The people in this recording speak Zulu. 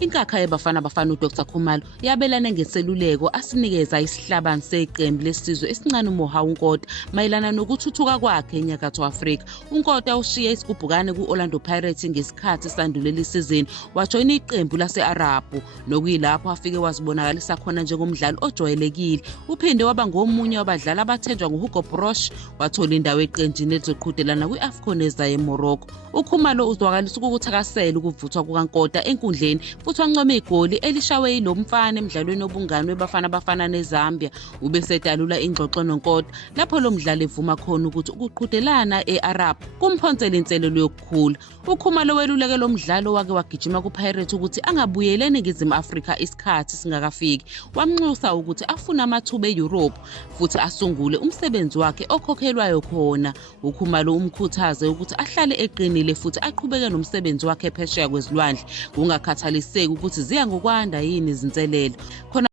Inkakha yeBafana Bafana uDr Khumalo yabelana ngeseluleko asinikeza isihlabani seqembu lesizwe esincane uMohau Nkota mayelana nokuthuthuka kwakhe eNyakatho Afrika. uNkota ushiye isigubhukane ku-Orlando Pirates ngesikhathi sandulela isizini wajoyina iqembu lase-Arabhu nokuyilapho afike wazibonakalisa khona njengomdlali ojwayelekile. Uphinde waba ngomunye wabadlali abathenjwa nguHugo Brosh wathola indawo eqenjini elizoqhudelana kwi-AFCON ezayo eMorocco. uKhumalo uzwakalisa ukuthakasela ukuvuthwa kukaNkota enkundleni futhi wancoma igoli elishawe yilo mfana emidlalweni wobungane weBafana Bafana neZambia. Ubesedalula ingxoxo noNkota lapho lo mdlali evuma khona ukuthi ukuqhudelana e-Arab kumphonsela inselelo yokukhula. uKhumalo weluleke lo mdlalo wake wagijima kuPirates ukuthi angabuyele eNingizimu Afrika isikhathi singakafiki. Wamnxusa ukuthi afune amathuba eEurope futhi asungule umsebenzi wakhe okhokhelwayo khona. uKhumalo umkhuthaze ukuthi ahlale eqinile futhi aqhubeke nomsebenzi wakhe phesheya kwezilwandle kungakhathaliseki ukuthi ziya ngokwanda yini izinselelo.